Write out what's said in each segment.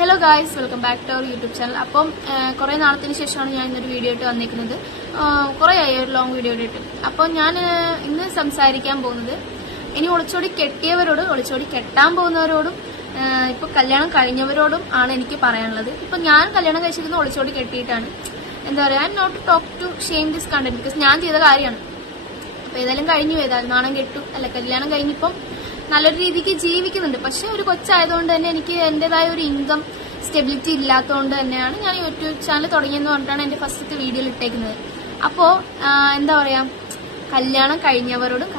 Hello guys, welcome back to our YouTube channel. അപ്പം കുറേ നാളത്തിന് ശേഷമാണ് ഞാൻ ഇന്നൊരു വീഡിയോ ആയിട്ട് വന്നിരിക്കുന്നത്. കുറേ ആയി ഒരു ലോങ് വീഡിയോ ആയിട്ട്. അപ്പോൾ ഞാൻ ഇന്ന് സംസാരിക്കാൻ പോകുന്നത് ഇനി ഒളിച്ചോടി കെട്ടിയവരോട്, ഒളിച്ചോടി കെട്ടാൻ പോകുന്നവരോടും ഇപ്പൊ കല്യാണം കഴിഞ്ഞവരോടും ആണ് എനിക്ക് പറയാനുള്ളത്. ഇപ്പൊ ഞാൻ കല്യാണം കഴിച്ചിരിക്കുന്ന ഒളിച്ചോടി കെട്ടിയിട്ടാണ്. എന്താ പറയുക, I am not talk to shame this content because ഞാൻ ചെയ്ത കാര്യമാണ്. അപ്പൊ ഏതായാലും കഴിഞ്ഞു, ഏതായാലും നാണം കെട്ടു അല്ല, കല്യാണം കഴിഞ്ഞിപ്പം നല്ലൊരു രീതിക്ക് ജീവിക്കുന്നുണ്ട്. പക്ഷെ ഒരു കൊച്ചായതുകൊണ്ട് തന്നെ എനിക്ക് എന്റേതായ ഒരു ഇൻകം സ്റ്റെബിലിറ്റി ഇല്ലാത്തതുകൊണ്ട് തന്നെയാണ് ഞാൻ യൂട്യൂബ് ചാനൽ തുടങ്ങിയെന്ന് പറഞ്ഞിട്ടാണ് എന്റെ ഫസ്റ്റത്തെ വീഡിയോയിൽ ഇട്ടേക്കുന്നത്. അപ്പോ എന്താ പറയാ, കല്യാണം കഴിഞ്ഞവരോടും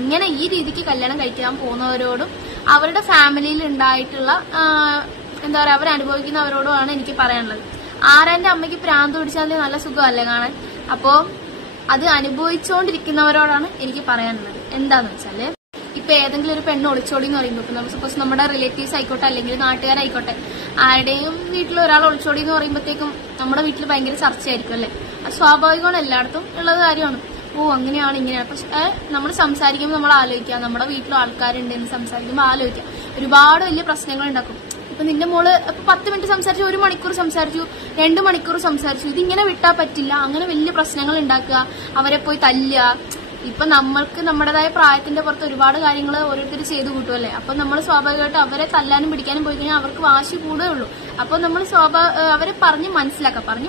ഇങ്ങനെ ഈ രീതിക്ക് കല്യാണം കഴിക്കാൻ പോകുന്നവരോടും അവരുടെ ഫാമിലിയിൽ ഉണ്ടായിട്ടുള്ള എന്താ പറയാ അവരനുഭവിക്കുന്നവരോടുമാണ് എനിക്ക് പറയാനുള്ളത്. ആരാന്റെ അമ്മയ്ക്ക് പ്രാന്ത് പിടിച്ചാൽ നല്ല സുഖമല്ലേ കാണാൻ. അപ്പോ അത് അനുഭവിച്ചുകൊണ്ടിരിക്കുന്നവരോടാണ് എനിക്ക് പറയാനുള്ളത്. എന്താന്ന് വെച്ചാല്, ഇപ്പൊ ഏതെങ്കിലും ഒരു പെണ്ണ് ഒളിച്ചോടി എന്ന് പറയുമ്പോൾ, ഇപ്പൊ സപ്പോസ് നമ്മുടെ റിലേറ്റീവ്സ് ആയിക്കോട്ടെ അല്ലെങ്കിൽ നാട്ടുകാരായിക്കോട്ടെ, ആരുടെയും വീട്ടിൽ ഒരാൾ ഒളിച്ചോടി എന്ന് പറയുമ്പോഴത്തേക്കും നമ്മുടെ വീട്ടിൽ ഭയങ്കര ചർച്ചയായിരിക്കും അല്ലെ. അത് സ്വാഭാവികമാണ്, എല്ലായിടത്തും ഉള്ളത് കാര്യമാണ്. അങ്ങനെയാണ് ഇങ്ങനെയാണ്. പക്ഷെ നമ്മൾ സംസാരിക്കുമ്പോൾ നമ്മൾ ആലോചിക്കുക, നമ്മുടെ വീട്ടിലും ആൾക്കാരുണ്ട് എന്ന് സംസാരിക്കുമ്പോൾ ആലോചിക്കുക, ഒരുപാട് വലിയ പ്രശ്നങ്ങൾ ഉണ്ടാക്കും. ഇപ്പൊ നിന്റെ മോള് ഇപ്പൊ 10 മിനിറ്റ് സംസാരിച്ചു, 1 മണിക്കൂർ സംസാരിച്ചു, 2 മണിക്കൂർ സംസാരിച്ചു, ഇതിങ്ങനെ വിട്ടാൽ പറ്റില്ല. അങ്ങനെ വലിയ പ്രശ്നങ്ങൾ ഉണ്ടാക്കുക, അവരെ പോയി തല്ലുക. ഇപ്പൊ നമ്മൾക്ക് നമ്മുടേതായ പ്രായത്തിന്റെ പുറത്ത് ഒരുപാട് കാര്യങ്ങൾ ഓരോരുത്തർ ചെയ്തു കൂട്ടുമല്ലേ. അപ്പൊ നമ്മൾ സ്വാഭാവികമായിട്ട് അവരെ തല്ലാനും പിടിക്കാനും പോയി കഴിഞ്ഞാൽ അവർക്ക് വാശി കൂടുകയേ ഉള്ളൂ. അപ്പൊ നമ്മൾ അവരെ പറഞ്ഞ്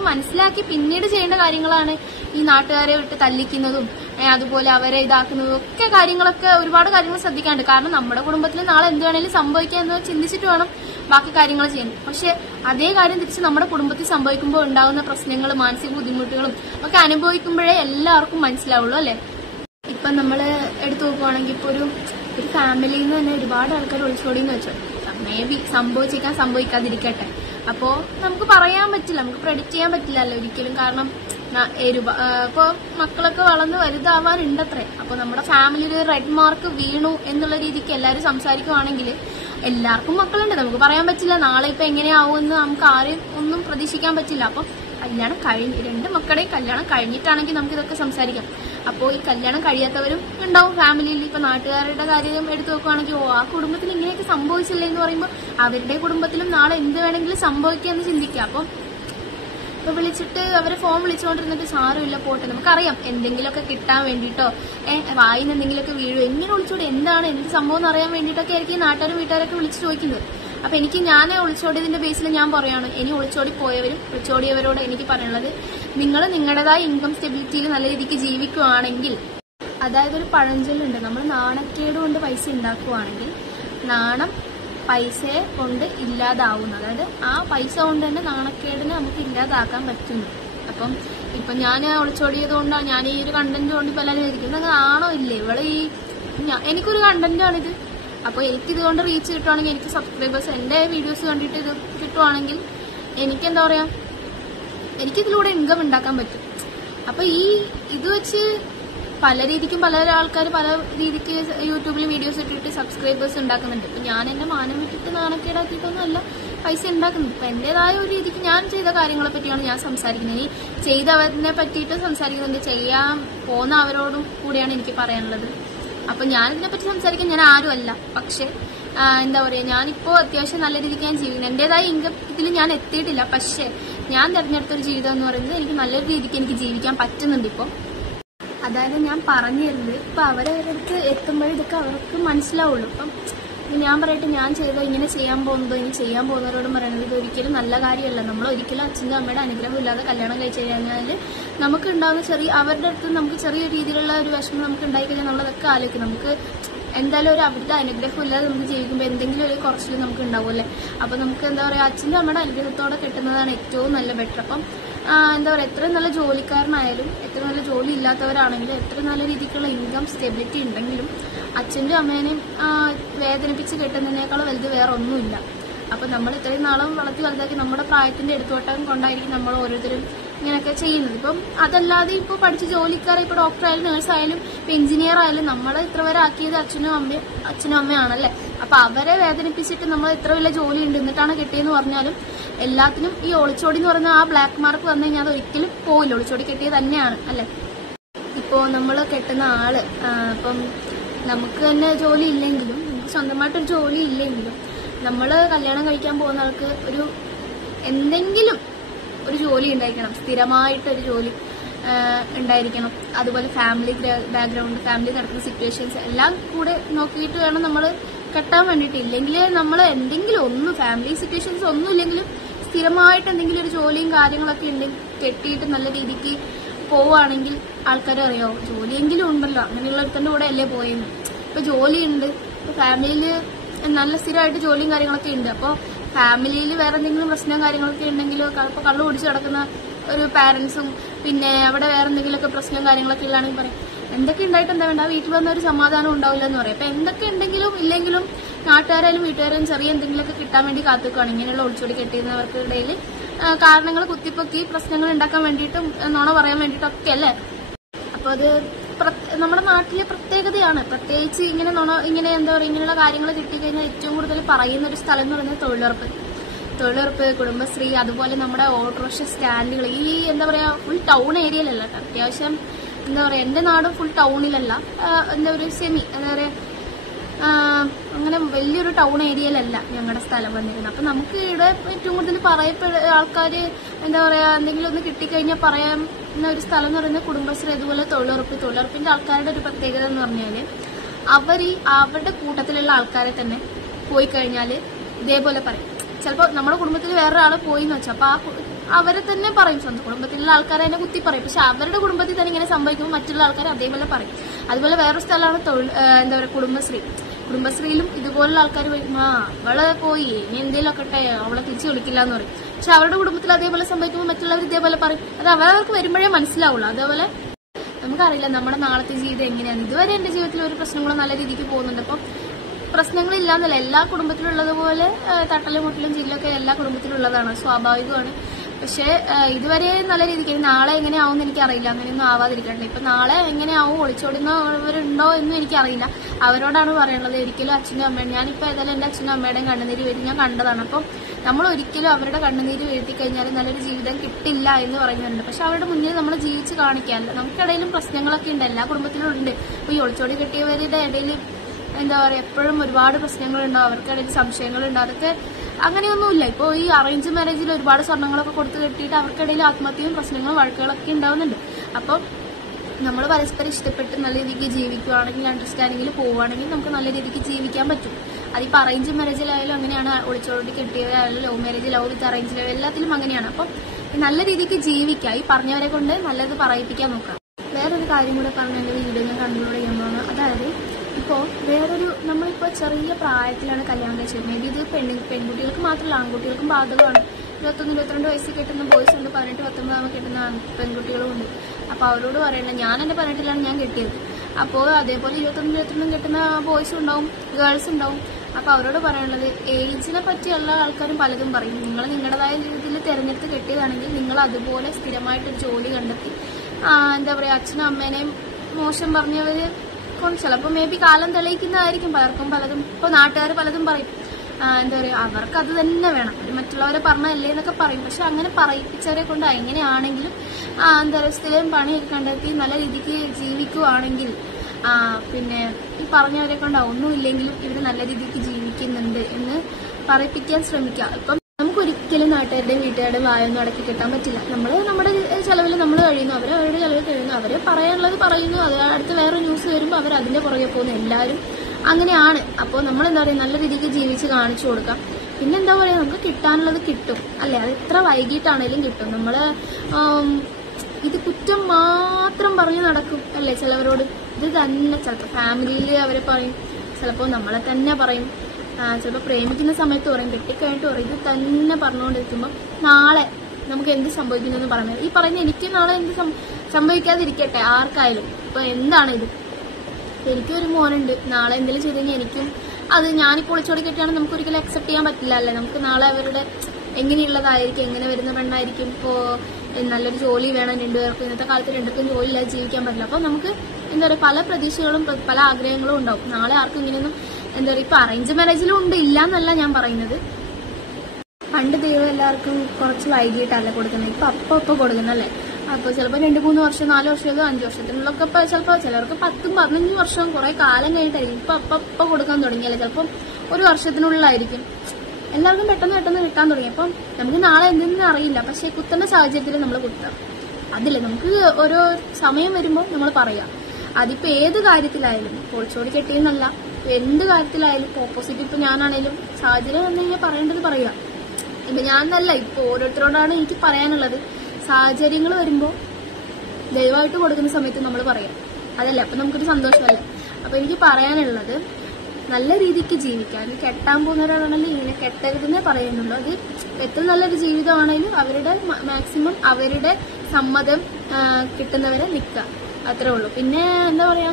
മനസ്സിലാക്കി പിന്നീട് ചെയ്യേണ്ട കാര്യങ്ങളാണ് ഈ നാട്ടുകാരെ വിട്ട് തല്ലിക്കുന്നതും അതുപോലെ അവരെ ഇതാക്കുന്നതും ഒക്കെ കാര്യങ്ങളൊക്കെ ഒരുപാട് കാര്യങ്ങൾ ശ്രദ്ധിക്കാനുണ്ട്. കാരണം നമ്മുടെ കുടുംബത്തിൽ നാളെ എന്ത് വേണേലും സംഭവിക്കുക എന്ന് ചിന്തിച്ചിട്ട് വേണം ബാക്കി കാര്യങ്ങൾ ചെയ്യാൻ. പക്ഷെ അതേ കാര്യം തിരിച്ച് നമ്മുടെ കുടുംബത്തിൽ സംഭവിക്കുമ്പോൾ ഉണ്ടാകുന്ന പ്രശ്നങ്ങൾ, മാനസിക ബുദ്ധിമുട്ടുകളും ഒക്കെ അനുഭവിക്കുമ്പോഴേ എല്ലാവർക്കും മനസ്സിലാവുള്ളൂ അല്ലെ. ഇപ്പൊ നമ്മള് എടുത്തു നോക്കുവാണെങ്കിൽ ഇപ്പൊ ഒരു ഫാമിലിയിൽ നിന്ന് തന്നെ ഒരുപാട് ആൾക്കാർ ഒളിച്ചോടി എന്ന് വെച്ചോ, മേ ബി സംഭവിക്കാതിരിക്കട്ടെ. അപ്പോ നമുക്ക് പറയാൻ പറ്റില്ല, നമുക്ക് പ്രെഡിക്റ്റ് ചെയ്യാൻ പറ്റില്ലല്ലോ ഒരിക്കലും. കാരണം ഇപ്പൊ മക്കളൊക്കെ വളർന്ന് വലുതാവാനുണ്ടത്രേ. അപ്പൊ നമ്മുടെ ഫാമിലി ഒരു റെഡ് മാർക്ക് വീണു എന്നുള്ള രീതിക്ക് എല്ലാവരും സംസാരിക്കുവാണെങ്കിൽ എല്ലാവർക്കും മക്കളുണ്ട്, നമുക്ക് പറയാൻ പറ്റില്ല. നാളെ ഇപ്പൊ എങ്ങനെയാവുമെന്ന് നമുക്ക് ആരെയും ഒന്നും പ്രതീക്ഷിക്കാൻ പറ്റില്ല. അപ്പൊ കല്യാണം കഴിഞ്ഞ് 2 മക്കളുടെയും കല്യാണം കഴിഞ്ഞിട്ടാണെങ്കിൽ നമുക്ക് ഇതൊക്കെ സംസാരിക്കാം. അപ്പോൾ ഈ കല്യാണം കഴിയാത്തവരും ഉണ്ടാവും ഫാമിലിയിൽ. ഇപ്പൊ നാട്ടുകാരുടെ കാര്യം എടുത്തു നോക്കുവാണെങ്കിൽ, ആ കുടുംബത്തിൽ ഇങ്ങനെയൊക്കെ സംഭവിച്ചില്ലേ എന്ന് പറയുമ്പോൾ അവരുടെ കുടുംബത്തിലും നാളെ എന്ത് വേണമെങ്കിലും സംഭവിക്കാന്ന് ചിന്തിക്കുക. അപ്പം ഇപ്പൊ വിളിച്ചിട്ട് അവരെ ഫോൺ വിളിച്ചുകൊണ്ടിരുന്നിട്ട് സാരമില്ല പോട്ടെ, നമുക്കറിയാം എന്തെങ്കിലുമൊക്കെ കിട്ടാൻ വേണ്ടിയിട്ടോ വായിന്ന് എന്തെങ്കിലുമൊക്കെ വീഴും, എങ്ങനെ വിളിച്ചോടി, എന്ത് സംഭവം എന്ന് അറിയാൻ വേണ്ടിയിട്ടൊക്കെ ആയിരിക്കും നാട്ടുകാരും വീട്ടുകാരൊക്കെ വിളിച്ചു ചോദിക്കുന്നത്. അപ്പൊ എനിക്ക് ഞാൻ ഒളിച്ചോടിയതിന്റെ ബേസിൽ ഞാൻ പറയാണ്, ഇനി ഒളിച്ചോടിയവരോട് എനിക്ക് പറയാനുള്ളത്, നിങ്ങൾ നിങ്ങളുടേതായ ഇൻകം സ്റ്റെബിലിറ്റിയിൽ നല്ല രീതിക്ക് ജീവിക്കുവാണെങ്കിൽ, അതായത് ഒരു പഴഞ്ചൊല്ലുണ്ട്, നമ്മൾ നാണക്കേട് കൊണ്ട് പൈസ ഉണ്ടാക്കുവാണെങ്കിൽ നാണം പൈസയെ കൊണ്ട് ഇല്ലാതാവുന്നു. അതായത് ആ പൈസ കൊണ്ട് തന്നെ നാണക്കേടിനെ നമുക്ക് ഇല്ലാതാക്കാൻ പറ്റുന്നു. അപ്പം ഇപ്പൊ ഞാൻ ഒളിച്ചോടിയത് കൊണ്ടാണ്, ഞാൻ ഈ ഒരു കണ്ടന്റ് കൊണ്ട് ഇപ്പൊ എല്ലാവരും ഇരിക്കുന്നത്, ആണോ ഇല്ലേ ഇവള് എനിക്കൊരു കണ്ടന്റാണിത്. അപ്പൊ എനിക്കിതുകൊണ്ട് റീച്ച് കിട്ടുവാണെങ്കിൽ, എനിക്ക് സബ്സ്ക്രൈബേഴ്സ് എന്റെ വീഡിയോസ് കണ്ടിട്ട് ഇത് കിട്ടുവാണെങ്കിൽ എനിക്ക് എന്താ പറയാ, എനിക്കിതിലൂടെ ഇൻകം ഉണ്ടാക്കാൻ പറ്റും. അപ്പൊ ഇത് വെച്ച് പല രീതിക്കും പല ആൾക്കാർ പല രീതിക്ക് യൂട്യൂബിൽ വീഡിയോസ് ഇട്ടിട്ട് സബ്സ്ക്രൈബേഴ്സ് ഉണ്ടാക്കുന്നുണ്ട്. ഇപ്പൊ ഞാൻ എന്റെ മാനം വിട്ടിട്ട് നാണക്കേടാക്കിയിട്ടൊന്നും അല്ല പൈസ ഉണ്ടാക്കുന്നത്. ഇപ്പൊ എന്റേതായ ഒരു രീതിക്ക് ഞാൻ ചെയ്ത കാര്യങ്ങളെ പറ്റിയാണ് ഞാൻ സംസാരിക്കുന്നത്. ഇനി ചെയ്തവരെ പറ്റിയിട്ട് സംസാരിക്കുന്നുണ്ട്, ചെയ്യാൻ പോകുന്ന അവരോടും കൂടിയാണ് എനിക്ക് പറയാനുള്ളത്. അപ്പൊ ഞാൻ ഇതിനെപ്പറ്റി സംസാരിക്കാൻ ഞാൻ ആരുമല്ല. പക്ഷെ എന്താ പറയാ, ഞാനിപ്പോ അത്യാവശ്യം നല്ല രീതിക്ക് ഞാൻ ജീവിക്കുന്നു. എന്റേതായ ഇൻകം ഇതിൽ ഞാൻ എത്തിയിട്ടില്ല. പക്ഷെ ഞാൻ തെരഞ്ഞെടുത്തൊരു ജീവിതം എന്ന് പറയുന്നത് എനിക്ക് നല്ലൊരു രീതിക്ക് എനിക്ക് ജീവിക്കാൻ പറ്റുന്നുണ്ട് ഇപ്പൊ. അതായത് ഞാൻ പറഞ്ഞു തരുന്നത്, ഇപ്പൊ അവരടുത്ത് എത്തുമ്പോഴേ ഇതൊക്കെ അവർക്ക് മനസ്സിലാവുള്ളൂ. ഇപ്പം ഞാൻ പറയട്ടെ, ഞാൻ ഇങ്ങനെ ചെയ്യാൻ പോകുന്നതോ ഇനി ചെയ്യാൻ പോകുന്നവരോടും പറയുന്നത്, ഇത് ഒരിക്കലും നല്ല കാര്യമല്ല. നമ്മൾ ഒരിക്കലും അച്ഛൻ്റെ അമ്മയുടെ അനുഗ്രഹം ഇല്ലാതെ കല്യാണം കഴിച്ചു കഴിഞ്ഞാൽ നമുക്ക് ഉണ്ടാകുന്ന അവരുടെ അടുത്ത് നമുക്ക് ചെറിയ രീതിയിലുള്ള ഒരു വിഷമം നമുക്ക് ഉണ്ടായിക്കഴിഞ്ഞാൽ നമ്മളതൊക്കെ ആലോചിക്കും. നമുക്ക് എന്തായാലും അവരുടെ അനുഗ്രഹം ഇല്ലാതെ നമുക്ക് ജീവിക്കുമ്പോൾ എന്തെങ്കിലും ഒരു കുറച്ചിൽ നമുക്ക് ഉണ്ടാവുമല്ലേ. അപ്പൊ നമുക്ക് എന്താ പറയാ, അച്ഛൻ്റെ അമ്മയുടെ അനുഗ്രഹത്തോടെ കിട്ടുന്നതാണ് ഏറ്റവും നല്ല ബെറ്റർ. അപ്പം എന്താ പറയുക, എത്ര നല്ല ജോലിക്കാരനായാലും എത്ര നല്ല ജോലി ഇല്ലാത്തവരാണെങ്കിലും എത്ര നല്ല രീതിക്കുള്ള ഇൻകം സ്റ്റെബിലിറ്റി ഉണ്ടെങ്കിലും അച്ഛൻ്റെ അമ്മേനെയും വേദനിപ്പിച്ച് കെട്ടുന്നതിനേക്കാളും വലുത് വേറെ ഒന്നുമില്ല. അപ്പൊ നമ്മൾ ഇത്രയും നാളും വളർത്തി വലുതാക്കി നമ്മുടെ പ്രായത്തിന്റെ എടുത്തോട്ടം കൊണ്ടായിരിക്കും നമ്മൾ ഓരോരുത്തരും ഇങ്ങനെയൊക്കെ ചെയ്യുന്നത്. ഇപ്പം അതല്ലാതെ ഇപ്പൊ പഠിച്ച ജോലിക്കാരെ, ഇപ്പൊ ഡോക്ടർ ആയാലും നേഴ്സായാലും ഇപ്പൊ എഞ്ചിനീയർ ആയാലും നമ്മളെ ഇത്ര വരെ ആക്കിയത് അച്ഛനും അമ്മയാണല്ലേ. അപ്പൊ അവരെ വേദനിപ്പിച്ചിട്ട് നമ്മൾ ഇത്ര വലിയ ജോലി ഉണ്ട് എന്നിട്ടാണ് കെട്ടിയെന്ന് പറഞ്ഞാലും എല്ലാത്തിനും ഈ ഒളിച്ചോടി എന്ന് പറയുന്ന ആ ബ്ലാക്ക് മാർക്ക് വന്നു കഴിഞ്ഞാൽ അത് ഒരിക്കലും പോയില്ല. ഒളിച്ചോടി കെട്ടിയത് തന്നെയാണ് അല്ലെ. ഇപ്പോ നമ്മൾ കെട്ടുന്ന ആള് ഇപ്പം നമുക്ക് തന്നെ ജോലി ഇല്ലെങ്കിലും, നമുക്ക് സ്വന്തമായിട്ടൊരു ജോലി ഇല്ലെങ്കിലും നമ്മള് കല്യാണം കഴിക്കാൻ പോകുന്ന ആൾക്ക് എന്തെങ്കിലും ഒരു ജോലി ഉണ്ടായിരിക്കണം, സ്ഥിരമായിട്ടൊരു ജോലി ഉണ്ടായിരിക്കണം. അതുപോലെ ഫാമിലി ബാക്ക്ഗ്രൗണ്ട്, ഫാമിലി നടക്കുന്ന സിറ്റുവേഷൻസ് എല്ലാം കൂടെ നോക്കിയിട്ട് വേണം നമ്മൾ കെട്ടാൻ വേണ്ടിയിട്ട്. ഇല്ലെങ്കിൽ നമ്മൾ എന്തെങ്കിലും ഫാമിലി സിറ്റുവേഷൻസ് ഒന്നും ഇല്ലെങ്കിലും സ്ഥിരമായിട്ട് എന്തെങ്കിലും ഒരു ജോലിയും കാര്യങ്ങളൊക്കെ ഉണ്ടെങ്കിൽ കെട്ടിയിട്ട് നല്ല രീതിക്ക് പോവുകയാണെങ്കിൽ ആൾക്കാർ അറിയോ ജോലിയെങ്കിലും ഉണ്ടല്ലോ, അങ്ങനെയുള്ള ഒരുത്തന്റെ കൂടെ അല്ലേ പോയെന്ന്. ഇപ്പൊ ജോലിയുണ്ട്, ഇപ്പൊ ഫാമിലിയിൽ നല്ല സ്ഥിരമായിട്ട് ജോലിയും കാര്യങ്ങളൊക്കെ ഉണ്ട്. അപ്പോൾ ഫാമിലിയിൽ വേറെ എന്തെങ്കിലും പ്രശ്നവും കാര്യങ്ങളൊക്കെ ഉണ്ടെങ്കിലോ, ഇപ്പൊ കള്ളു കുടിച്ച് കിടക്കുന്ന ഒരു പാരന്റ്സും പിന്നെ അവിടെ വേറെ എന്തെങ്കിലുമൊക്കെ പ്രശ്നവും കാര്യങ്ങളൊക്കെ ഉള്ളതാണെങ്കിൽ പറയും എന്തൊക്കെ ഉണ്ടായിട്ട് എന്താ വേണ്ട, വീട്ടിൽ വന്ന ഒരു സമാധാനം ഉണ്ടാവില്ല എന്ന് പറയും. അപ്പൊ എന്തൊക്കെ ഉണ്ടെങ്കിലും ഇല്ലെങ്കിലും നാട്ടുകാരായാലും വീട്ടുകാരായാലും ചെറിയ എന്തെങ്കിലുമൊക്കെ കിട്ടാൻ വേണ്ടി കാത്തുക്കുകയാണ്. ഇങ്ങനെയുള്ള ഒളിച്ചോടി കെട്ടിയിരുന്നവർക്ക് ഇടയിൽ കാരണങ്ങൾ കുത്തിപ്പൊക്കി പ്രശ്നങ്ങൾ ഉണ്ടാക്കാൻ വേണ്ടിയിട്ടും നുണ പറയാൻ വേണ്ടിയിട്ടൊക്കെ അല്ലേ. അപ്പൊ അത് നമ്മുടെ നാട്ടിലെ പ്രത്യേകതയാണ്. പ്രത്യേകിച്ച് ഇങ്ങനെ എന്താ പറയുക, ഇങ്ങനെയുള്ള കാര്യങ്ങൾ കിട്ടിക്കഴിഞ്ഞാൽ ഏറ്റവും കൂടുതൽ പറയുന്ന ഒരു സ്ഥലം എന്ന് പറയുന്നത് തൊഴിലുറപ്പ്, കുടുംബശ്രീ, അതുപോലെ നമ്മുടെ ഓട്ടോറിക്ഷ സ്റ്റാൻഡുകൾ. ഈ എന്താ പറയാ ഫുൾ ടൗൺ ഏരിയയിലല്ല, അത്യാവശ്യം എന്താ പറയാ എന്റെ നാട് ഫുൾ ടൗണിലല്ല, എന്താ ഒരു എന്താ പറയാ അങ്ങനെ വലിയൊരു ടൗൺ ഏരിയയിലല്ല ഞങ്ങളുടെ സ്ഥലം വന്നിരുന്നത്. അപ്പൊ നമുക്ക് ഇവിടെ ഏറ്റവും കൂടുതൽ ആൾക്കാര് എന്താ പറയാ എന്തെങ്കിലും ഒന്ന് കിട്ടിക്കഴിഞ്ഞാൽ പറയാവുന്ന ഒരു സ്ഥലം എന്ന് പറയുന്നത് കുടുംബശ്രീ, അതുപോലെ തൊഴിലുറപ്പിന്റെ ആൾക്കാരുടെ ഒരു പ്രത്യേകത എന്ന് പറഞ്ഞാല് അവരുടെ കൂട്ടത്തിലുള്ള ആൾക്കാരെ തന്നെ പോയി കഴിഞ്ഞാല് ഇതേപോലെ പറയും. ചിലപ്പോൾ നമ്മുടെ കുടുംബത്തിൽ വേറൊരാൾ പോയി എന്ന് വെച്ചാൽ അപ്പൊ അവരെ തന്നെ പറയും, സ്വന്തം കുടുംബത്തിലുള്ള ആൾക്കാരെ തന്നെ കുത്തി പറയും. പക്ഷെ അവരുടെ കുടുംബത്തിൽ തന്നെ ഇങ്ങനെ സംഭവിക്കുമ്പോൾ മറ്റുള്ള ആൾക്കാർ അതേപോലെ പറയും. അതുപോലെ വേറൊരു സ്ഥലമാണ് എന്താ പറയുക കുടുംബശ്രീയിലും ഇതുപോലുള്ള ആൾക്കാർ അവളെ പോയി ഇനി എന്തെങ്കിലും ഒക്കെ അവളെ തിരിച്ചു വിളിക്കില്ല എന്ന് പറയും. പക്ഷെ അവരുടെ കുടുംബത്തിൽ അതേപോലെ സംഭവിക്കുമ്പോൾ മറ്റുള്ളവർ ഇതേപോലെ പറയും. അത് അവർക്ക് വരുമ്പോഴേ മനസ്സിലാവുള്ളൂ. അതേപോലെ നമുക്കറിയില്ല നമ്മുടെ നാളത്തെ ജീവിതം എങ്ങനെയാണ്. ഇതുവരെ എന്റെ ജീവിതത്തിൽ ഒരു പ്രശ്നങ്ങളും നല്ല രീതിക്ക് പോകുന്നുണ്ട്. അപ്പം പ്രശ്നങ്ങളില്ലാന്നല്ല, എല്ലാ കുടുംബത്തിലുള്ളതുപോലെ തട്ടലും മുട്ടലും ജില്ലൊക്കെ എല്ലാ കുടുംബത്തിലുള്ളതാണ്, സ്വാഭാവികമാണ്. പക്ഷെ ഇതുവരെ നല്ല രീതിക്ക് നാളെ എങ്ങനെയാവും എന്ന് എനിക്കറിയില്ല. അങ്ങനെയൊന്നും ആവാതിരിക്കട്ടെ. ഇപ്പൊ നാളെ എങ്ങനെയാവും, ഒളിച്ചോടുന്നവരുണ്ടോ എന്നും എനിക്കറിയില്ല. അവരോടാണ് പറയാനുള്ളത്. ഒരിക്കലും അച്ഛനും അമ്മയും, ഞാനിപ്പോ ഏതായാലും എന്റെ അച്ഛനും അമ്മയുടെയും കണ്ണുനീര് വീഴ്ത്തി ഞാൻ കണ്ടതാണ്. അപ്പം നമ്മൾ ഒരിക്കലും അവരുടെ കണ്ണുനീര് വീഴ്ത്തി കഴിഞ്ഞാൽ നല്ലൊരു ജീവിതം കിട്ടില്ല എന്ന് പറയുന്നുണ്ട്. പക്ഷെ അവരുടെ മുന്നിൽ നമ്മൾ ജീവിച്ച് കാണിക്കാനില്ല. നമുക്കിടയിലും പ്രശ്നങ്ങളൊക്കെ ഉണ്ട്, എല്ലാ കുടുംബത്തിലും ഉണ്ട്. ഇപ്പൊ ഈ ഒളിച്ചോടി കെട്ടിയവരുടെ ഇടയിൽ എന്താ പറയാ എപ്പോഴും ഒരുപാട് പ്രശ്നങ്ങളുണ്ടാവും, അവർക്കിടയിൽ സംശയങ്ങളുണ്ട്. അതൊക്കെ അങ്ങനെയൊന്നുമില്ല. ഇപ്പോൾ ഈ അറേഞ്ച് മാരേജിൽ ഒരുപാട് സ്വർണ്ണങ്ങളൊക്കെ കൊടുത്ത് കെട്ടിയിട്ട് അവർക്കിടയിൽ ആത്മഹത്യയും പ്രശ്നങ്ങളും വഴക്കുകളൊക്കെ ഉണ്ടാവുന്നുണ്ട്. അപ്പം നമ്മൾ പരസ്പരം ഇഷ്ടപ്പെട്ട് നല്ല രീതിക്ക് ജീവിക്കുകയാണെങ്കിൽ, അണ്ടർസ്റ്റാൻഡിങ്ങിൽ പോവുകയാണെങ്കിൽ നമുക്ക് നല്ല രീതിക്ക് ജീവിക്കാൻ പറ്റും. അതിപ്പോൾ അറേഞ്ച് മാരേജിലായാലും അങ്ങനെയാണ്, ഒളിച്ചോടി കെട്ടിയവരായാലും love marriage, love with arrange, എല്ലാത്തിലും അങ്ങനെയാണ്. അപ്പം നല്ല രീതിക്ക് ജീവിക്കാം. ഈ പറഞ്ഞവരെ കൊണ്ട് നല്ലത് പറയിപ്പിക്കാൻ നോക്കാം. വേറൊരു കാര്യം കൂടെ പറഞ്ഞ എന്റെ വീഡിയോ ഞാൻ കൺക്ലൂഡ് ചെയ്യാൻ പോകുന്നത്, അതായത് ഇപ്പോൾ നമ്മളിപ്പോൾ ചെറിയ പ്രായത്തിലാണ് കല്യാണം കഴിച്ചത്. മേ ബി ഇത് പെൺകുട്ടികൾക്ക് മാത്രമല്ല ആൺകുട്ടികൾക്കും ബാധകമാണ്. 21-22 വയസ്സിൽ കെട്ടുന്ന ബോയ്സ് ഉണ്ട്, 18-19 കെട്ടുന്ന പെൺകുട്ടികളും ഉണ്ട്. അപ്പോൾ അവരോട് പറയണ്ട, ഞാൻ എന്റെ 18-ലാണ് ഞാൻ കെട്ടിയത്. അപ്പോൾ അതേപോലെ 21-22 കെട്ടുന്ന ബോയ്സും ഉണ്ടാവും, ഗേൾസ് ഉണ്ടാവും. അപ്പോൾ അവരോട് പറയാനുള്ളത്, ഏജിനെ പറ്റി എല്ലാ ആൾക്കാരും പലതും പറയും. നിങ്ങൾ നിങ്ങളുടേതായ രീതിയിൽ തിരഞ്ഞെടുത്ത് കെട്ടിയതാണെങ്കിൽ നിങ്ങൾ അതുപോലെ സ്ഥിരമായിട്ടൊരു ജോലി കണ്ടെത്തി എന്താ പറയുക അച്ഛനും അമ്മേനെയും മോശം പറഞ്ഞവര് ചിലപ്പോൾ മേ ബി കാലം തെളിയിക്കുന്നതായിരിക്കും. പലതും ഇപ്പോൾ നാട്ടുകാർ പലതും പറയും, എന്താ പറയുക അവർക്ക് അത് തന്നെ വേണം, മറ്റുള്ളവരെ പറഞ്ഞല്ലേ എന്നൊക്കെ പറയും. പക്ഷെ അങ്ങനെ പറയിപ്പിച്ചവരെ കൊണ്ട് എങ്ങനെയാണെങ്കിലും എന്താ പറയുക സ്ഥിരം പണിയൊക്കെ കണ്ടെത്തി നല്ല രീതിക്ക് ജീവിക്കുവാണെങ്കിൽ പിന്നെ ഈ പറഞ്ഞവരെ കൊണ്ട് ഒന്നുമില്ലെങ്കിലും ഇവർ നല്ല രീതിക്ക് ജീവിക്കുന്നുണ്ട് എന്ന് പറയിപ്പിക്കാൻ ശ്രമിക്കുക. ഇപ്പം നമുക്കൊരിക്കലും നാട്ടുകാരുടെയും വീട്ടുകാരുടെയും വായൊന്നും അടക്കി കിട്ടാൻ പറ്റില്ല. നമ്മൾ നമ്മുടെ ചെലവിൽ നമ്മൾ കഴിയുന്നു, അവർ അവരുടെ ചെലവിൽ കഴിയുന്നു, അവരെ പറയാനുള്ളത് പറയുന്നു, അടുത്ത് വേറെ ന്യൂസ് വരുമ്പോൾ അവർ അതിന്റെ പുറകെ പോകുന്നു. എല്ലാവരും അങ്ങനെയാണ്. അപ്പോൾ നമ്മൾ എന്താ പറയുക നല്ല രീതിക്ക് ജീവിച്ച് കാണിച്ചു കൊടുക്കാം. പിന്നെ എന്താ പറയുക നമുക്ക് കിട്ടാനുള്ളത് കിട്ടും അല്ലേ, അത് എത്ര വൈകിട്ടാണേലും കിട്ടും. നമ്മൾ ഇത് കുറ്റം മാത്രം പറഞ്ഞു നടക്കും അല്ലേ ചിലവരോട്. ഇത് തന്നെ ചിലപ്പോൾ ഫാമിലിയിൽ അവരെ പറയും, ചിലപ്പോൾ നമ്മളെ തന്നെ പറയും, ചിലപ്പോൾ പ്രേമിക്കുന്ന സമയത്ത് പറയും, കെട്ടിക്കഴിഞ്ഞിട്ട് പറയും. ഇത് തന്നെ പറഞ്ഞുകൊണ്ടിരിക്കുമ്പോൾ നാളെ നമുക്ക് എന്ത് സംഭവിക്കുന്നെന്ന് പറയാൻ, ഈ പറയുന്ന എനിക്ക് നാളെ എന്ത് സംഭവിക്കാതിരിക്കട്ടെ ആർക്കായാലും. ഇപ്പൊ എന്താണ് ഇത്, എനിക്കൊരു മോനുണ്ട്, നാളെ എന്തെങ്കിലും ചെയ്ത് കഴിഞ്ഞാൽ എനിക്കും അത് ഞാനിപ്പോൾ ഒളിച്ചോടി കെട്ടിയാണെങ്കിൽ നമുക്ക് ഒരിക്കലും അക്സെപ്റ്റ് ചെയ്യാൻ പറ്റില്ല അല്ലേ. നമുക്ക് നാളെ അവരുടെ എങ്ങനെയുള്ളതായിരിക്കും, എങ്ങനെ വരുന്ന പെണ്ണായിരിക്കും, ഇപ്പോൾ നല്ലൊരു ജോലി വേണം രണ്ടുപേർക്കും. ഇന്നത്തെ കാലത്ത് രണ്ടുപേർക്കും ജോലി ഇല്ലാതെ ജീവിക്കാൻ പറ്റില്ല. അപ്പോൾ നമുക്ക് എന്താ പറയുക പല പ്രതീക്ഷകളും പല ആഗ്രഹങ്ങളും ഉണ്ടാവും. നാളെ ആർക്കും ഇങ്ങനെയൊന്നും എന്താ പറയുക ഇപ്പൊ അറേഞ്ച് മാരേജിലും ഉണ്ട്, ഇല്ല എന്നല്ല ഞാൻ പറയുന്നത്. പണ്ട് ദൈവം എല്ലാവർക്കും കുറച്ച് വൈകിട്ടല്ല കൊടുക്കുന്നത്, ഇപ്പൊ അപ്പൊ കൊടുക്കുന്നല്ലേ. അപ്പൊ ചിലപ്പോൾ 2-3 വർഷം 4 വർഷം 5 വർഷത്തിനുള്ളൊക്കെ ചിലപ്പോൾ ചിലർക്ക് 10-15 വർഷം കുറെ കാലം കഴിഞ്ഞിട്ടായിരിക്കും ഇപ്പൊ കൊടുക്കാൻ തുടങ്ങിയല്ലേ. ചിലപ്പോൾ 1 വർഷത്തിനുള്ളിലായിരിക്കും. എല്ലാവർക്കും പെട്ടെന്ന് കിട്ടാൻ തുടങ്ങി. അപ്പം നമുക്ക് നാളെ എന്തെന്ന് അറിയില്ല, പക്ഷെ കുത്തേണ്ട സാഹചര്യത്തിൽ നമ്മൾ കുത്താം. അതില്ല, നമുക്ക് ഓരോ സമയം വരുമ്പോൾ നമ്മൾ പറയാം. അതിപ്പോ ഏത് കാര്യത്തിലായാലും, ഒളിച്ചോടി കെട്ടിയെന്നല്ല, എന്ത് കാര്യത്തിലായാലും ഓപ്പോസിറ്റ് ഇപ്പൊ ഞാനാണേലും സാഹചര്യം വന്നു കഴിഞ്ഞാൽ പറയേണ്ടത് പറയാം. ഇപ്പൊ ഞാനല്ല, ഇപ്പൊ ഓരോരുത്തരോടാണ് എനിക്ക് പറയാനുള്ളത്. സാഹചര്യങ്ങൾ വരുമ്പോ ദയവായിട്ട് കൊടുക്കുന്ന സമയത്ത് നമ്മൾ പറയാം. അതല്ല അപ്പൊ നമുക്കൊരു സന്തോഷമല്ലേ. അപ്പൊ എനിക്ക് പറയാനുള്ളത്, നല്ല രീതിക്ക് ജീവിക്കാൻ. കെട്ടാൻ പോകുന്നവരാണെങ്കിൽ ഇങ്ങനെ കെട്ടരുതെന്നേ പറയുന്നുള്ളൂ. അത് എത്ര നല്ലൊരു ജീവിതമാണെങ്കിലും അവരുടെ മാക്സിമം അവരുടെ സമ്മതം കിട്ടുന്നവരെ നിൽക്കുക, അത്രേ ഉള്ളൂ. പിന്നെ എന്താ പറയാ,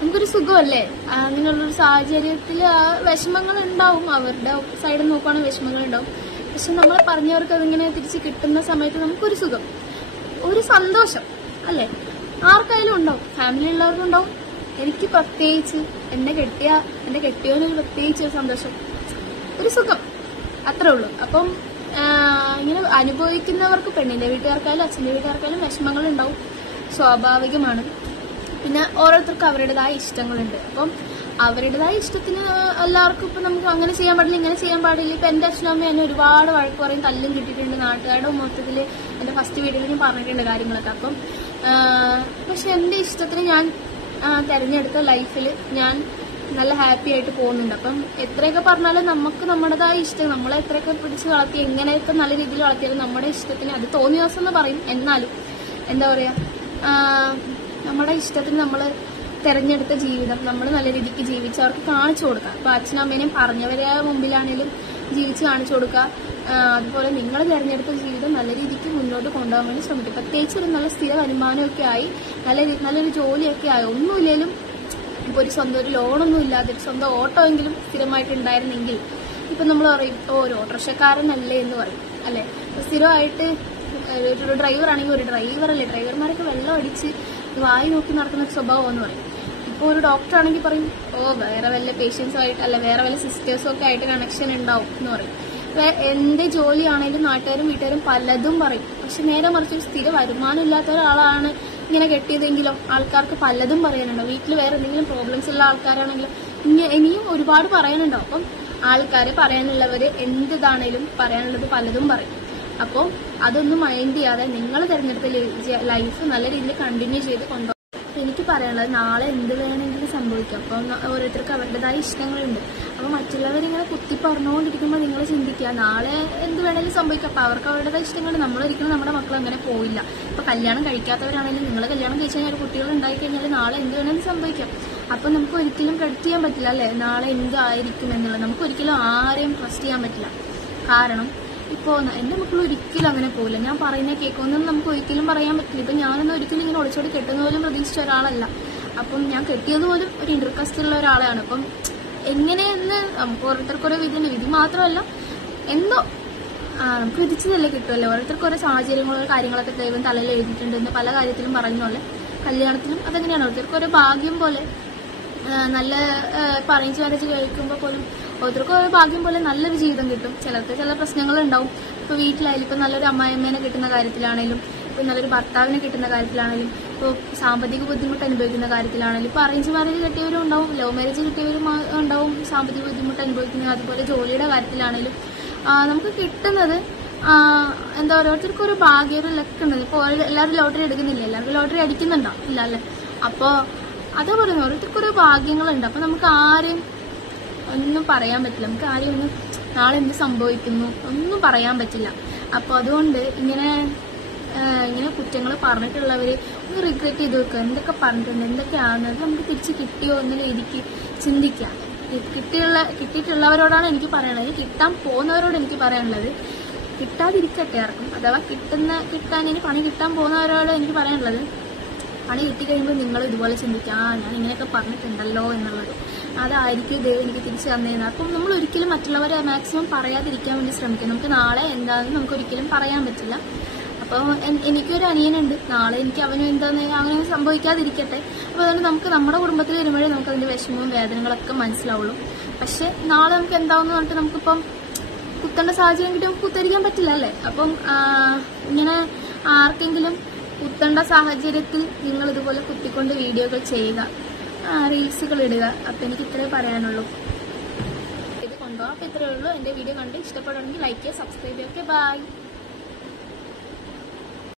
നമുക്കൊരു സുഖമല്ലേ അങ്ങനെയുള്ളൊരു സാഹചര്യത്തിൽ. വിഷമങ്ങൾ ഉണ്ടാവും, അവരുടെ സൈഡിൽ നോക്കുവാണെങ്കിൽ വിഷമങ്ങൾ ഉണ്ടാവും. പക്ഷെ നമ്മൾ പറഞ്ഞവർക്ക് അതിങ്ങനെ തിരിച്ച് കിട്ടുന്ന സമയത്ത് നമുക്കൊരു സുഖം, ഒരു സന്തോഷം അല്ലേ, ആർക്കായാലും ഉണ്ടാവും. ഫാമിലി ഉള്ളവർക്കും ഉണ്ടാവും. എനിക്ക് പ്രത്യേകിച്ച് എന്റെ കെട്ടിയവനൊരു പ്രത്യേകിച്ച് ഒരു സന്തോഷം, ഒരു സുഖം, അത്രേ ഉള്ളൂ. അപ്പം ഇങ്ങനെ അനുഭവിക്കുന്നവർക്ക്, പെണ്ണിന്റെ വീട്ടുകാർക്കായാലും അച്ഛന്റെ വീട്ടുകാർക്കായാലും വിഷമങ്ങൾ ഉണ്ടാവും, സ്വാഭാവികമാണ്. പിന്നെ ഓരോരുത്തർക്കും അവരുടേതായ ഇഷ്ടങ്ങളുണ്ട്. അപ്പം അവരുടേതായ ഇഷ്ടത്തിന് എല്ലാവർക്കും ഇപ്പൊ നമുക്ക് അങ്ങനെ ചെയ്യാൻ പാടില്ല, ഇങ്ങനെ ചെയ്യാൻ പാടില്ല. ഇപ്പൊ എന്റെ അച്ഛനും അമ്മയും എന്നെ ഒരുപാട് വഴക്ക് പറയും, തല്ലും കിട്ടിയിട്ടുണ്ട്. നാട്ടുകാരുടെ മൊത്തത്തില് എന്റെ ഫസ്റ്റ് വീഡിയോയിൽ ഞാൻ പറഞ്ഞിട്ടുണ്ട് കാര്യങ്ങളൊക്കെ. അപ്പം പക്ഷെ എന്റെ ഇഷ്ടത്തിന് ഞാൻ തെരഞ്ഞെടുത്ത ലൈഫിൽ ഞാൻ നല്ല ഹാപ്പി ആയിട്ട് പോകുന്നുണ്ട്. അപ്പം എത്രയൊക്കെ പറഞ്ഞാലും നമുക്ക് നമ്മുടേതായ ഇഷ്ടം, നമ്മളെ എത്രയൊക്കെ പിടിച്ച് വളർത്തി, എങ്ങനെയൊക്കെ നല്ല രീതിയിൽ വളർത്തിയാലും നമ്മുടെ ഇഷ്ടത്തിന്, അത് തോന്നിയ ദിവസം എന്ന് പറയും, എന്നാലും എന്താ പറയാ, നമ്മുടെ ഇഷ്ടത്തിന് നമ്മൾ തെരഞ്ഞെടുത്ത ജീവിതം നമ്മൾ നല്ല രീതിക്ക് ജീവിച്ച് അവർക്ക് കാണിച്ചു കൊടുക്കുക. അപ്പൊ അച്ഛനും അമ്മേനെയും പറഞ്ഞവരെ മുമ്പിലാണേലും ജീവിച്ച് കാണിച്ചു കൊടുക്കുക. അതുപോലെ നിങ്ങൾ തിരഞ്ഞെടുത്ത ജീവിതം നല്ല രീതിക്ക് മുന്നോട്ട് കൊണ്ടുപോകാൻ വേണ്ടി ശ്രമിക്കും. പ്രത്യേകിച്ച് ഒരു നല്ല സ്ഥിര വരുമാനമൊക്കെ ആയി, നല്ലൊരു ജോലിയൊക്കെ ആയി, ഒന്നുമില്ലേലും ഇപ്പൊ ഒരു സ്വന്തം ഒരു ലോണൊന്നും ഇല്ലാതെ ഒരു സ്വന്തം ഓട്ടോ എങ്കിലും സ്ഥിരമായിട്ട് ഉണ്ടായിരുന്നെങ്കിൽ, ഇപ്പൊ നമ്മൾ പറയും ഒരു ഓട്ടോറിക്ഷക്കാരനല്ലേ എന്ന് പറയും അല്ലെ. സ്ഥിരമായിട്ട് ഒരു ഡ്രൈവർ ആണെങ്കിൽ ഒരു ഡ്രൈവറല്ലേ, ഡ്രൈവർമാരൊക്കെ വെള്ളം അടിച്ച് വായി നോക്കി നടക്കുന്ന ഒരു സ്വഭാവം എന്ന് പറയും. ഇപ്പൊ ഒരു ഡോക്ടർ ആണെങ്കിൽ പറയും വേറെ വല്ല പേഷ്യൻസും ആയിട്ട് അല്ല വേറെ വല്ല സിസ്റ്റേഴ്സും ഒക്കെ ആയിട്ട് കണക്ഷൻ ഉണ്ടാവും എന്ന് പറയും. എന്ത് ജോലിയാണേലും നാട്ടുകാരും വീട്ടുകാരും പലതും പറയും. പക്ഷെ നേരെ മറിച്ച് ഒരു സ്ഥിര വരുമാനം ഇല്ലാത്ത ഒരാളാണ് ഇങ്ങനെ കെട്ടിയതെങ്കിലോ ആൾക്കാർക്ക് പലതും പറയാനുണ്ടാവും. വീട്ടിൽ വേറെ എന്തെങ്കിലും പ്രോബ്ലംസ് ഉള്ള ആൾക്കാരാണെങ്കിലും ഇനിയും ഒരുപാട് പറയാനുണ്ടാവും. അപ്പം ആൾക്കാര് പറയാനുള്ളവര് എന്തിതാണേലും പറയാനുള്ളത് പലതും പറയും. അപ്പോൾ അതൊന്നും മൈൻഡ് ചെയ്യാതെ നിങ്ങൾ തിരഞ്ഞെടുത്ത ലൈഫ് നല്ല രീതിയിൽ കണ്ടിന്യൂ ചെയ്ത് കൊണ്ടുപോകും. എനിക്ക് പറയാനുള്ളത്, നാളെ എന്ത് വേണമെങ്കിലും സംഭവിക്കാം. അപ്പം ഓരോരുത്തർക്ക് അവരുടേതായ ഇഷ്ടങ്ങളുണ്ട്. അപ്പൊ മറ്റുള്ളവരിങ്ങനെ കുത്തി പറഞ്ഞുകൊണ്ടിരിക്കുമ്പോൾ നിങ്ങൾ ചിന്തിക്കുക, നാളെ എന്ത് വേണമെങ്കിലും സംഭവിക്കാം. അപ്പൊ അവർക്ക് അവരുടേതായ ഇഷ്ടങ്ങൾ, നമ്മളൊരിക്കലും നമ്മുടെ മക്കൾ അങ്ങനെ പോയില്ല. ഇപ്പൊ കല്യാണം കഴിക്കാത്തവരാണെങ്കിലും നിങ്ങൾ കല്യാണം കഴിച്ചു കഴിഞ്ഞാൽ കുട്ടികൾ ഉണ്ടായി കഴിഞ്ഞാൽ നാളെ എന്ത് വേണമെങ്കിലും സംഭവിക്കാം. അപ്പൊ നമുക്ക് ഒരിക്കലും പ്രെഡിക്റ്റ് ചെയ്യാൻ പറ്റില്ല അല്ലെ, നാളെ എന്തായിരിക്കും എന്നുള്ളത്. നമുക്ക് ഒരിക്കലും ആരെയും ട്രസ്റ്റ് ചെയ്യാൻ പറ്റില്ല. കാരണം ഇപ്പോ എന്റെ മക്കൾ ഒരിക്കലും അങ്ങനെ പോകില്ല, ഞാൻ പറയുന്നത് കേൾക്കുമെന്നും നമുക്ക് ഒരിക്കലും പറയാൻ പറ്റില്ല. ഇപ്പൊ ഞാനൊന്നും ഒരിക്കലും ഇങ്ങനെ ഒളിച്ചോടി കെട്ടുന്ന പോലും പ്രതീക്ഷിച്ച ഒരാളല്ല. അപ്പം ഞാൻ കെട്ടിയത് പോലും ഒരു ഇന്റർകാസ്റ്റുള്ള ഒരാളാണ്. അപ്പം എങ്ങനെയെന്ന് നമുക്ക് ഓരോരുത്തർക്ക് ഓരോ വിധി മാത്രമല്ല, എന്തോ നമുക്ക് വിധിച്ചതല്ലേ കിട്ടുമല്ലോ. ഓരോരുത്തർക്ക് ഓരോ സാഹചര്യങ്ങളോ കാര്യങ്ങളൊക്കെ ദൈവം തലയിൽ എഴുതിയിട്ടുണ്ടെന്ന് പല കാര്യത്തിലും പറഞ്ഞോലെ കല്യാണത്തിലും അതെങ്ങനെയാണ് ഓരോരുത്തർക്ക് ഓരോ ഭാഗ്യം പോലെ. നല്ല അറേഞ്ച് മാരേജ് കഴിക്കുമ്പോൾ പോലും ഓരോരുത്തർക്കും ഓരോ ഭാഗ്യം പോലെ നല്ലൊരു ജീവിതം കിട്ടും. ചിലർക്ക് ചില പ്രശ്നങ്ങളുണ്ടാവും. ഇപ്പൊ വീട്ടിലായാലും ഇപ്പൊ നല്ലൊരു അമ്മായിമ്മേനെ കിട്ടുന്ന കാര്യത്തിലാണേലും, ഇപ്പൊ നല്ലൊരു ഭർത്താവിനെ കിട്ടുന്ന കാര്യത്തിലാണേലും, ഇപ്പോൾ സാമ്പത്തിക ബുദ്ധിമുട്ട് അനുഭവിക്കുന്ന കാര്യത്തിലാണേലും, ഇപ്പൊ അറേഞ്ച് മാരേജ് കിട്ടിയവരും ഉണ്ടാവും, ലവ് മാരേജ് കിട്ടിയവരും ഉണ്ടാവും സാമ്പത്തിക ബുദ്ധിമുട്ട് അനുഭവിക്കുന്നത്. അതുപോലെ ജോലിയുടെ കാര്യത്തിലാണേലും നമുക്ക് കിട്ടുന്നത് എന്താ ഓരോരുത്തർക്കും ഒരു ഭാഗ്യം, ഒരു ലക്ക് ഉണ്ട്. ഇപ്പൊ എല്ലാവരും ലോട്ടറി എടുക്കുന്നില്ല, എല്ലാവർക്കും ലോട്ടറി അടിക്കുന്നുണ്ടോ ഇല്ല അല്ലെ. അപ്പൊ അതേ പറയുന്നത് ഓരോരുത്തർക്കും ഓരോ ഭാഗ്യങ്ങളുണ്ട്. അപ്പൊ നമുക്ക് ആരെയും ഒന്നും പറയാൻ പറ്റില്ല, നമുക്ക് ആരെയും ഒന്നും നാളെ എന്ത് സംഭവിക്കുന്നു ഒന്നും പറയാൻ പറ്റില്ല. അപ്പൊ അതുകൊണ്ട് ഇങ്ങനെ കുറ്റങ്ങൾ പറഞ്ഞിട്ടുള്ളവര് ഒന്ന് റിഗ്രറ്റ് ചെയ്ത് വെക്കുക. എന്തൊക്കെ പറഞ്ഞിട്ടുണ്ട്, എന്തൊക്കെയാണെന്നത് നമുക്ക് തിരിച്ച് കിട്ടിയോ എന്ന രീതിക്ക് ചിന്തിക്കാം. കിട്ടിയിട്ടുള്ളവരോടാണ് എനിക്ക് പറയാനുള്ളത്. കിട്ടാൻ പോകുന്നവരോട് എനിക്ക് പറയാനുള്ളത്, കിട്ടാതിരിക്കട്ടെ ആർക്കും. അഥവാ കിട്ടാൻ ഇനി പണി കിട്ടാൻ പോകുന്നവരോട് എനിക്ക് പറയാനുള്ളത്, പണി കിട്ടിക്കഴിയുമ്പോൾ നിങ്ങൾ ഇതുപോലെ ചിന്തിക്കുക, ഞാൻ ഇങ്ങനെയൊക്കെ പറഞ്ഞിട്ടുണ്ടല്ലോ എന്നുള്ളത്, അതായിരിക്കും ദൈവം എനിക്ക് തിരിച്ചു തന്നേന്ന്. അപ്പം നമ്മൾ ഒരിക്കലും മറ്റുള്ളവരെ മാക്സിമം പറയാതിരിക്കാൻ വേണ്ടി ശ്രമിക്കും. നമുക്ക് നാളെ എന്താണെന്ന് നമുക്ക് ഒരിക്കലും പറയാൻ പറ്റില്ല. അപ്പോൾ എനിക്കൊരു അനിയനുണ്ട്, നാളെ എനിക്ക് അവനും എന്താന്ന് അങ്ങനെ സംഭവിക്കാതിരിക്കട്ടെ. അപ്പോൾ അതുകൊണ്ട് നമുക്ക് നമ്മുടെ കുടുംബത്തിൽ വരുമ്പോഴേ നമുക്ക് അതിന്റെ വിഷമവും വേദനകളൊക്കെ മനസ്സിലാവുള്ളൂ. പക്ഷെ നാളെ നമുക്ക് എന്താവെന്ന് പറഞ്ഞിട്ട് നമുക്കിപ്പം കുത്തേണ്ട സാഹചര്യം കിട്ടി നമുക്ക് കുത്തരിക്കാൻ പറ്റില്ല അല്ലേ. അപ്പം ഇങ്ങനെ ആർക്കെങ്കിലും കുത്തേണ്ട സാഹചര്യത്തിൽ നിങ്ങൾ ഇതുപോലെ കുത്തിക്കൊണ്ട് വീഡിയോകൾ ചെയ്യുക, റീൽസുകൾ ഇടുക. അപ്പൊ എനിക്ക് ഇത്രേ പറയാനുള്ളൂ. ഇത് കൊണ്ടുപോകാം. അപ്പോൾ ഇത്രയേ ഉള്ളൂ. എൻ്റെ വീഡിയോ കണ്ട് ഇഷ്ടപ്പെടുകയാണെങ്കിൽ ലൈക്ക് ചെയ്യുക, സബ്സ്ക്രൈബ് ചെയ്യുക. Okay, by.